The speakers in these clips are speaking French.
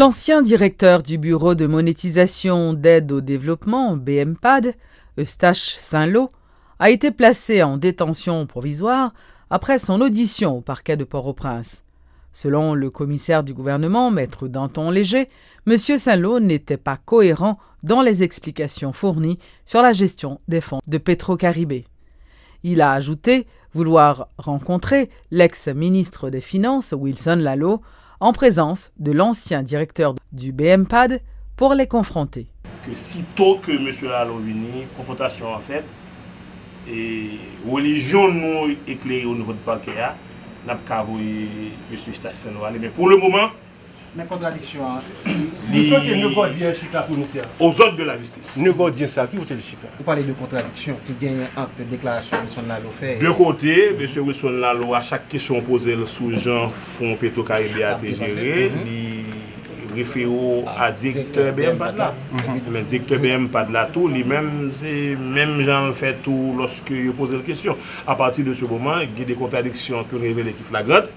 L'ancien directeur du Bureau de monétisation d'aide au développement, BMPAD, Eustache Saint-Lô, a été placé en détention provisoire après son audition au parquet de Port-au-Prince. Selon le commissaire du gouvernement, Maître Danton Léger, M. Saint-Lô n'était pas cohérent dans les explications fournies sur la gestion des fonds de Petro-Caribé. Il a ajouté vouloir rencontrer l'ex-ministre des Finances, Wilson Lalot, en présence de l'ancien directeur du BMPAD pour les confronter. Que sitôt que M. Lalot venu, confrontation en fait, et religion nous éclairée au niveau de parquet, n'a pas envoyé M. Station. Mais pour le moment, mais contradiction. Aux ordres de la justice. Ne pas dire ça, qui vous le chiffre? Vous parlez de contradiction qui gagne entre déclaration de Wilson Lalot fait. De côté, M. Wilson Lalot, à chaque question posée sous Jean Fonds Petro-Caribé a été géré, il réfère à directeur BMPAD là. Mais directeur BMPAD là, tout, lui-même, c'est même Jean fait tout lorsque il pose la question. À partir de ce moment, il y a des contradictions qui révèlent qui flagrantes.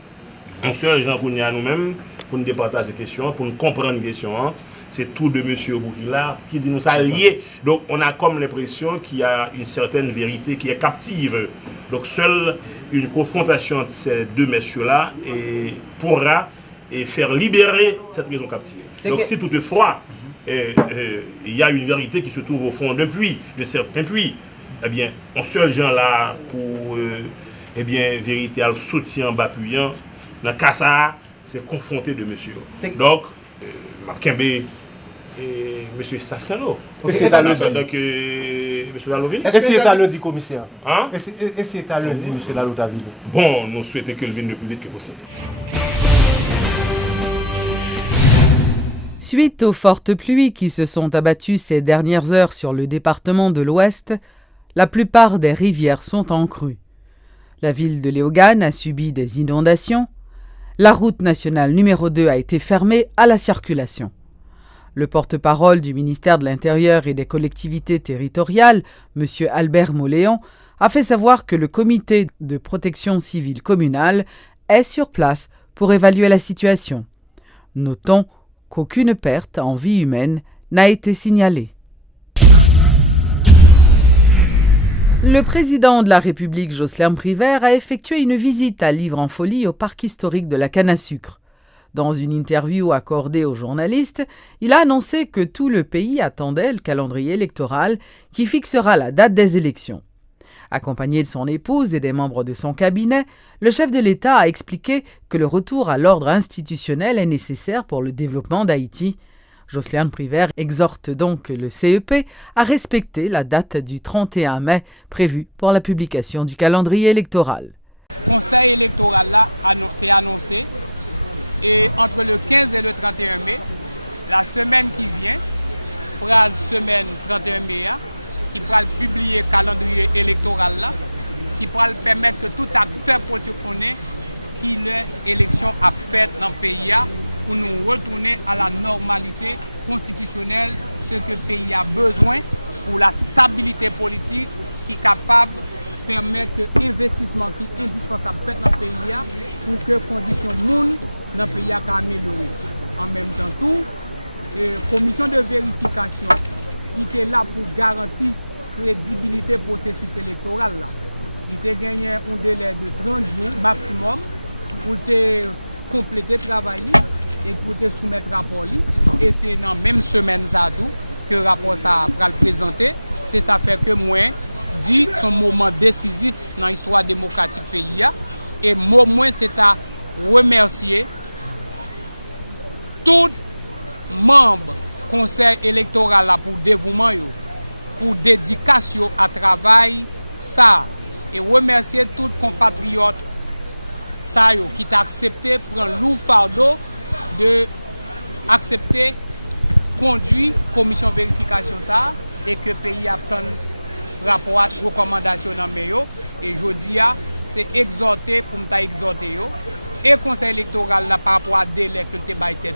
On seul Jean qu'on y a nous-mêmes pour nous départager ces questions, pour nous comprendre les questions. C'est tout de M. Boukila qui dit nous ça lié. Donc on a comme l'impression qu'il y a une certaine vérité qui est captive. Donc seule une confrontation entre ces deux messieurs-là pourra faire libérer cette raison captive. Donc si toutefois il y a une vérité qui se trouve au fond d'un puits, de certains puits, eh bien on seul Jean là pour vérité à le soutien appuyant. Dans le cas ça, c'est confronté de monsieur. Donc, Mapkembe et monsieur Sassano. Est-ce que c'est à lundi? Donc, monsieur Lalovine. Est-ce que c'est à lundi, commissaire? Hein? Est-ce que c'est à lundi, monsieur Lalot David? Bon, nous souhaitons qu'il vienne le plus vite que possible. Suite aux fortes pluies qui se sont abattues ces dernières heures sur le département de l'Ouest, la plupart des rivières sont en crue. La ville de Léogâne a subi des inondations. La route nationale numéro 2 a été fermée à la circulation. Le porte-parole du ministère de l'Intérieur et des collectivités territoriales, M. Albert Moléon, a fait savoir que le comité de protection civile communale est sur place pour évaluer la situation. Notons qu'aucune perte en vie humaine n'a été signalée. Le président de la République, Jocelyn Privert, a effectué une visite à Livre-en-Folie au parc historique de la canne à sucre. Dans une interview accordée aux journalistes, il a annoncé que tout le pays attendait le calendrier électoral qui fixera la date des élections. Accompagné de son épouse et des membres de son cabinet, le chef de l'État a expliqué que le retour à l'ordre institutionnel est nécessaire pour le développement d'Haïti. Jocelyn Privert exhorte donc le CEP à respecter la date du 31 mai prévue pour la publication du calendrier électoral. Le conseil électoral là a été annoncé et entre le 15 et le 31 mai, la semaine qui vient, pour la semaine 31 mai, qui pourra publier le calendrier électoral là, qui pourra permettre que tout acteur politique connaît qui l'élection a fait dans le pays pour nous retourner à la normalité constitutionnelle, ce que le pays a besoin pour la stabilité politique qui est capable de permettre l'investissement qui est indispensable fait dans le pays pour que les conditions monde dans le pays soient améliorées. En même temps, tout, la commission de vérification qui est là pour garantir la crédibilité du processus électoral. Là. Il a gagné un délai de 30 jours maximum pour compléter le travail et pour te soumettre le rapport. Et c'est dans la même semaine que le rapport ça va le présenter. C'est ça fait que moi, dit son moment décisif dans l'histoire démocratique du pays. Et moi, c'est à remercier tout membre du conseil électoral là pour dévouement, pour dédication à travail ça. Et remercier tous les compatriotes ça, qui t'a accepté pour un lourd fardeau de accepter conduire commission de vérification ça et que le pays a un rapport de recommandation dans le meilleur. Et je dis, c'est exhorté pour nous exhorter. Et le conseil électoral là, par rapport à délai que le bail tête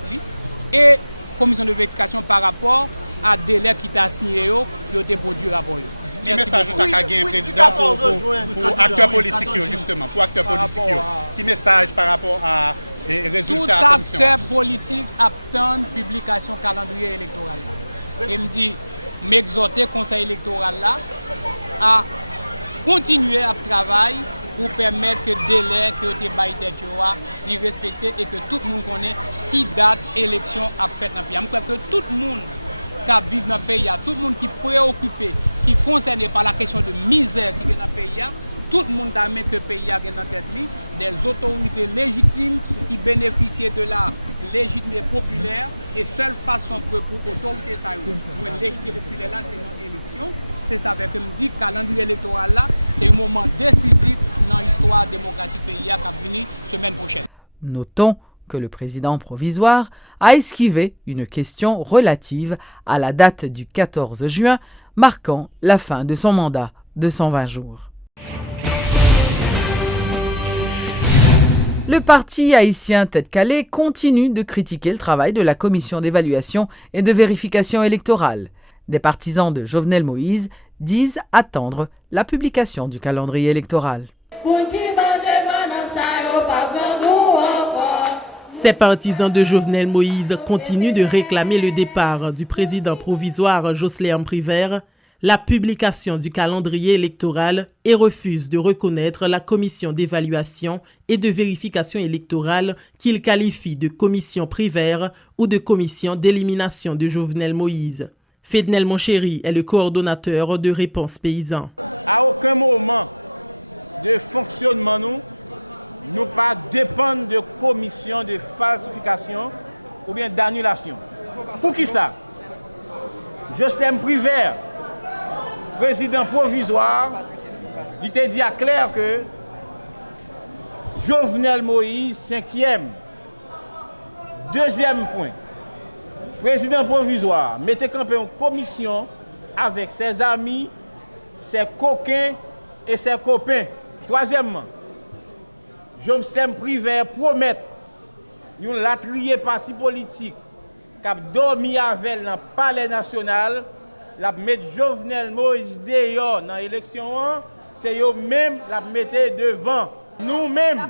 et commission de vérification par rapport à délai qui t'a signé de produire rapport. Quel message vous avez gagné, président, pour acteurs politiques, justement, pour acteurs politiques? Quel message par rapport à Et tout résultat commission. acteur politique attend publication calendrier électoral. Et me dit, m'exhorter conseil électoral là à continuer à travailler pour permettre que délai que te baïté soit respecté et que tout le monde connaît qui date élection a fait dans le pays. Je crois que tout le monde qui vit dans le pays, tout le monde qui est préoccupé, qui est concerné par la question de misère qui est dans le pays, tout le monde a mis que le pays a dans tête des autorités légitimes qui bénéficient de la légitimité populaire et seule façon pour l'autorité ça pour une légitimité populaire là c'est dans l'élection. C'est ça que me dit calendrier électoral là, c'est un moment décisif dans l'histoire démocratique pays qui va venir semaine prochaine. Notons que le président provisoire a esquivé une question relative à la date du 14 juin, marquant la fin de son mandat de 120 jours. Le parti haïtien Tête Calée continue de critiquer le travail de la commission d'évaluation et de vérification électorale. Des partisans de Jovenel Moïse disent attendre la publication du calendrier électoral. Ces partisans de Jovenel Moïse continuent de réclamer le départ du président provisoire Jocelyn Privert, la publication du calendrier électoral et refusent de reconnaître la commission d'évaluation et de vérification électorale qu'ils qualifient de commission Privert ou de commission d'élimination de Jovenel Moïse. Fednel Monchéri est le coordonnateur de Réponse Paysan. À aucun moment de fonctionnement, nous pas dépendre de commission de falsification ou bien d'annulation. Pour qui ça? Jocelyn Privert, président provisoire, il t'a dit à clair que Jovenel Moïse, 5e. Deuxième point, président provisoire, mettez campé une commission avec ses amis, ses coquins et ses copains. Troisièmement, Jocelyn Privert promet une latrier parti politique qui a dormi avec dans le palais national, la mettre Jovenel Moïse dehors dans l'élection, c'est eux-mêmes la mettre devant. Nous-mêmes,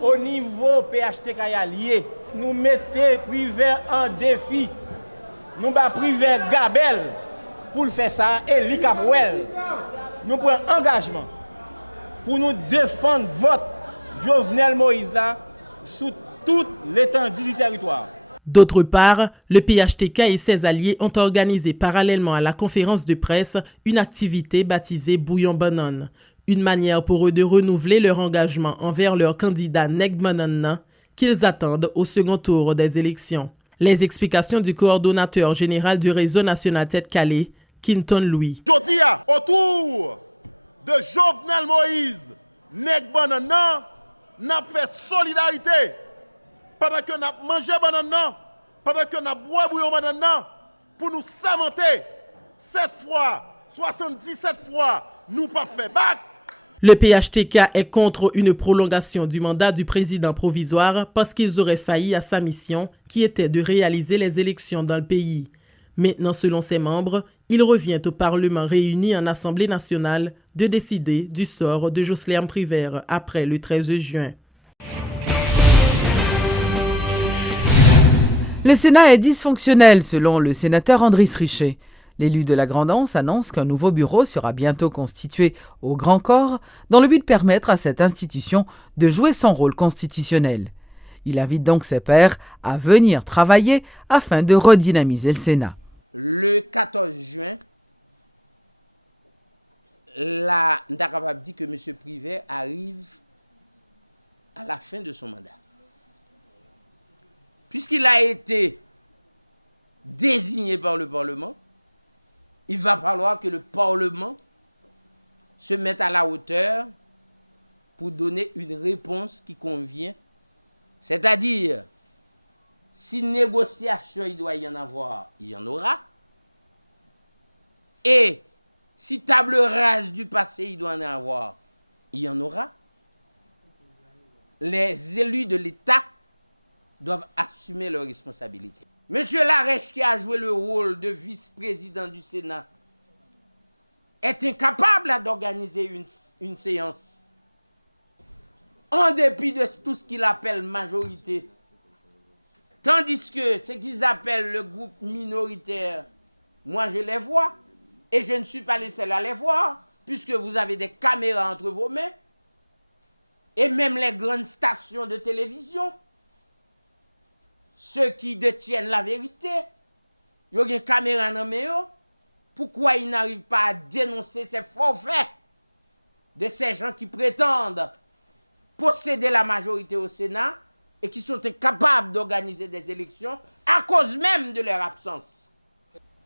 au niveau PHTK allié, nous mettons Privert en défi. Nous avons Privert Gabel pour faire ça et l'Icapouel. Nous prenons engagement pour nous défendre votre Jovenel Moïse là sous toute l'étendue du territoire. D'autre part, le PHTK et ses alliés ont organisé parallèlement à la conférence de presse une activité baptisée Bouillon Banane, une manière pour eux de renouveler leur engagement envers leur candidat Neg Banane qu'ils attendent au second tour des élections. Les explications du coordonnateur général du réseau national Tête Calée, Quinton Louis. Jodia, autour de Jovenel Moïse, Neg Banane, n'a fait solidarité. Pendant que nous avons mangé banane, pendant que nous avons bois bouillon banane, pour nous samenter, 7 fois, 77 fois, nous pas fait bac. Le PHTK est contre une prolongation du mandat du président provisoire parce qu'ils auraient failli à sa mission qui était de réaliser les élections dans le pays. Maintenant, selon ses membres, il revient au Parlement réuni en Assemblée nationale de décider du sort de Jocelyn Privert après le 13 juin. Le Sénat est dysfonctionnel, selon le sénateur Andris Richer. L'élu de la Grand'Anse annonce qu'un nouveau bureau sera bientôt constitué au Grand Corps dans le but de permettre à cette institution de jouer son rôle constitutionnel. Il invite donc ses pairs à venir travailler afin de redynamiser le Sénat. Le 14 juin, là, on est capable de dire que M. Privert arrive à la fin de son mandat. Puisqu'il a été désigné par le Parlement, il va falloir que le Parlement se mette à la hauteur pour donner une réponse qui convient. C'est-à-dire, si négociation il doit y en avoir, il y en aura. Et si table rase du passé il doit en avoir, il y en aura. Les élus de l'État doivent assumer leurs responsabilités. Monsieur Larèche, qui a joué le rôle de vice-président du Sénat, est incapable d'organiser une séance. en dépit de tout ce qu'il appelle majorité. Tandis que ce qu'ils appellent le groupe minoritaire, moi je les vois, et je ne suis pas le seul à les voir, puisque vous avez des caméras entre vos mains, et même les grandes stations de télévision, ceux qui détiennent la vérité, ils ont des caméras dans les mains. Pourquoi ils n'arrivent pas à dénoncer ces forfaits de ces gens qui prétendent posséder la majorité au Sénat et qui sont incapables d'organiser des élections à cause même de leur absence?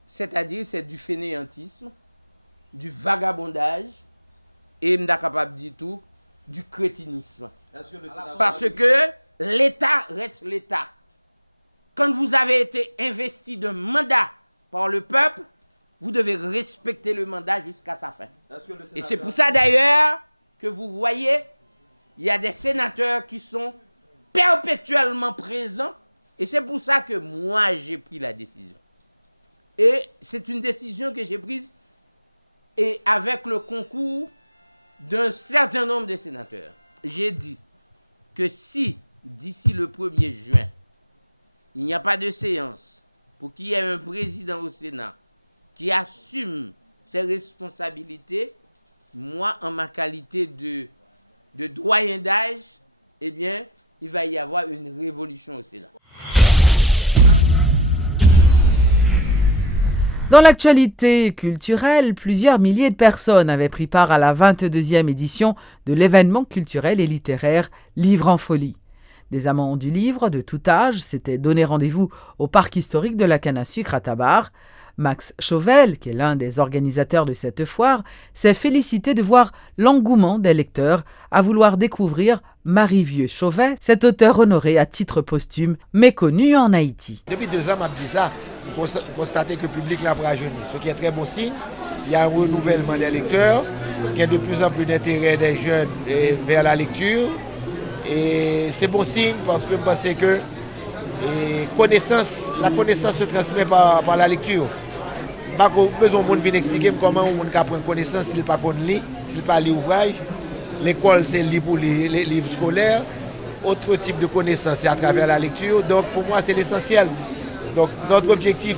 C'est-à-dire, c'est du fainéantisme, du vagabondage et, je suis capable de dire tout, du crétinisme. Parce que l'État reste l'État. Quand vous avez été investi d'un mandat par le peuple, vous devez respecter le mandat jusqu'à sa fin. Et c'est pour ça d'ailleurs que vous voyez, il y a des sénateurs qui sont perpétuellement présents. Et c'est pour ça que moi, j'ai pris la décision. Et c'est une décision que j'ai prise et avec le concours d'un certain nombre de sénateurs. J'ai dit que si, d'ici le 1er juin, il n'y a pas de séance pour qu'il y ait un président au Sénat qui assume ses responsabilités, moi, en ma qualité de doyen d'âge, eh bien, il va y avoir une révolution au Sénat. Dans l'actualité culturelle, plusieurs milliers de personnes avaient pris part à la 22e édition de l'événement culturel et littéraire Livre en folie. Des amants du livre de tout âge s'étaient donné rendez-vous au parc historique de la canne à sucre à Tabar. Max Chauvel, qui est l'un des organisateurs de cette foire, s'est félicité de voir l'engouement des lecteurs à vouloir découvrir Marie Vieux-Chauvet, cet auteur honoré à titre posthume, méconnu en Haïti. Depuis 2 ans, je dis ça, vous constatez que le public l'a rajeuni, ce qui est très bon signe. Il y a un renouvellement des lecteurs, il y a de plus en plus d'intérêt des jeunes vers la lecture. Et c'est bon signe parce que je pense que la connaissance se transmet par la lecture. Pas besoin de venir expliquer comment on peut prendre connaissance s'il ne pas lire, s'il ne pas lire ouvrage. L'école, c'est lire pour les livres scolaires. Autre type de connaissance, c'est à travers la lecture. Donc pour moi, c'est l'essentiel. Donc notre objectif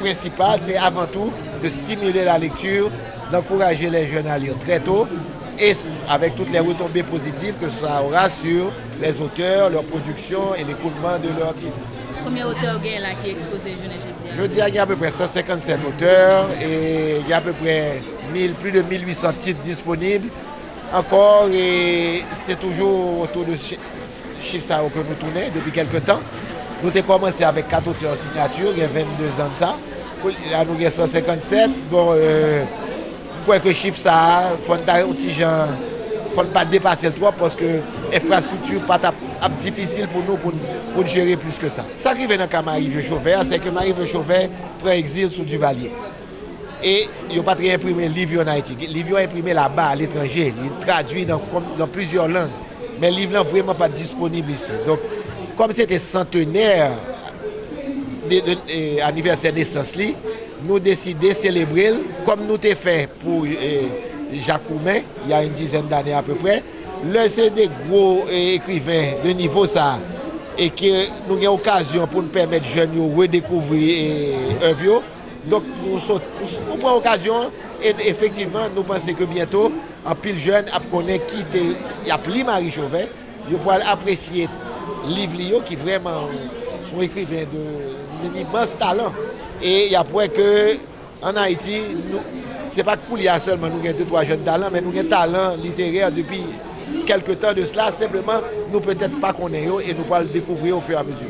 principal, c'est avant tout de stimuler la lecture, d'encourager les jeunes à lire très tôt, et avec toutes les retombées positives que ça aura sur les auteurs, leur production et l'écoulement de leurs titres. Combien d'auteurs il y a là qui est exposé jeudi? Je dis qu'il y a à peu près 157 auteurs et il y a à peu près plus de 1800 titres disponibles. Encore, et c'est toujours autour de chiffre ça que nous tournons depuis quelques temps. Nous avons commencé avec 4 auteurs en signature, il y a 22 ans de ça. Là, nous avons 157. Bon, pour que chiffre ça, il faut ne pas dépasser le 3 parce que l'infrastructure n'est pas difficile pour nous pour gérer plus que ça. Ça qui vient dans le cas Marie Vieux-Chauvet, c'est que Marie Vieux-Chauvet prend exil sous Duvalier. Et il n'a pas très imprimé le livre en Haïti. Le livre est imprimé là-bas, à l'étranger. Il est traduit dans plusieurs langues. Mais le livre n'est vraiment pas disponible ici. Donc, comme c'était centenaire anniversaire de naissance, nous décidons de célébrer comme nous l'avons fait pour Jacques Coumet, il y a une dizaine d'années à peu près. Là, c'est des gros écrivains de niveau ça, et que nous avons l'occasion pour nous permettre aux jeunes de redécouvrir œuvres. Donc, nous prenons l'occasion et effectivement, nous pensons que bientôt, en pile jeune, après qui a pris Marie Chauvet, ils pourront apprécier les livres qui vraiment sont écrivains d'un immense talent. Et il y a point que en Haïti, ce n'est pas que y a seulement nous avons 2-3 jeunes talents, mais nous avons un talent littéraire depuis quelques temps de cela. Simplement, nous peut-être pas connaissons et nous allons le découvrir au fur et à mesure.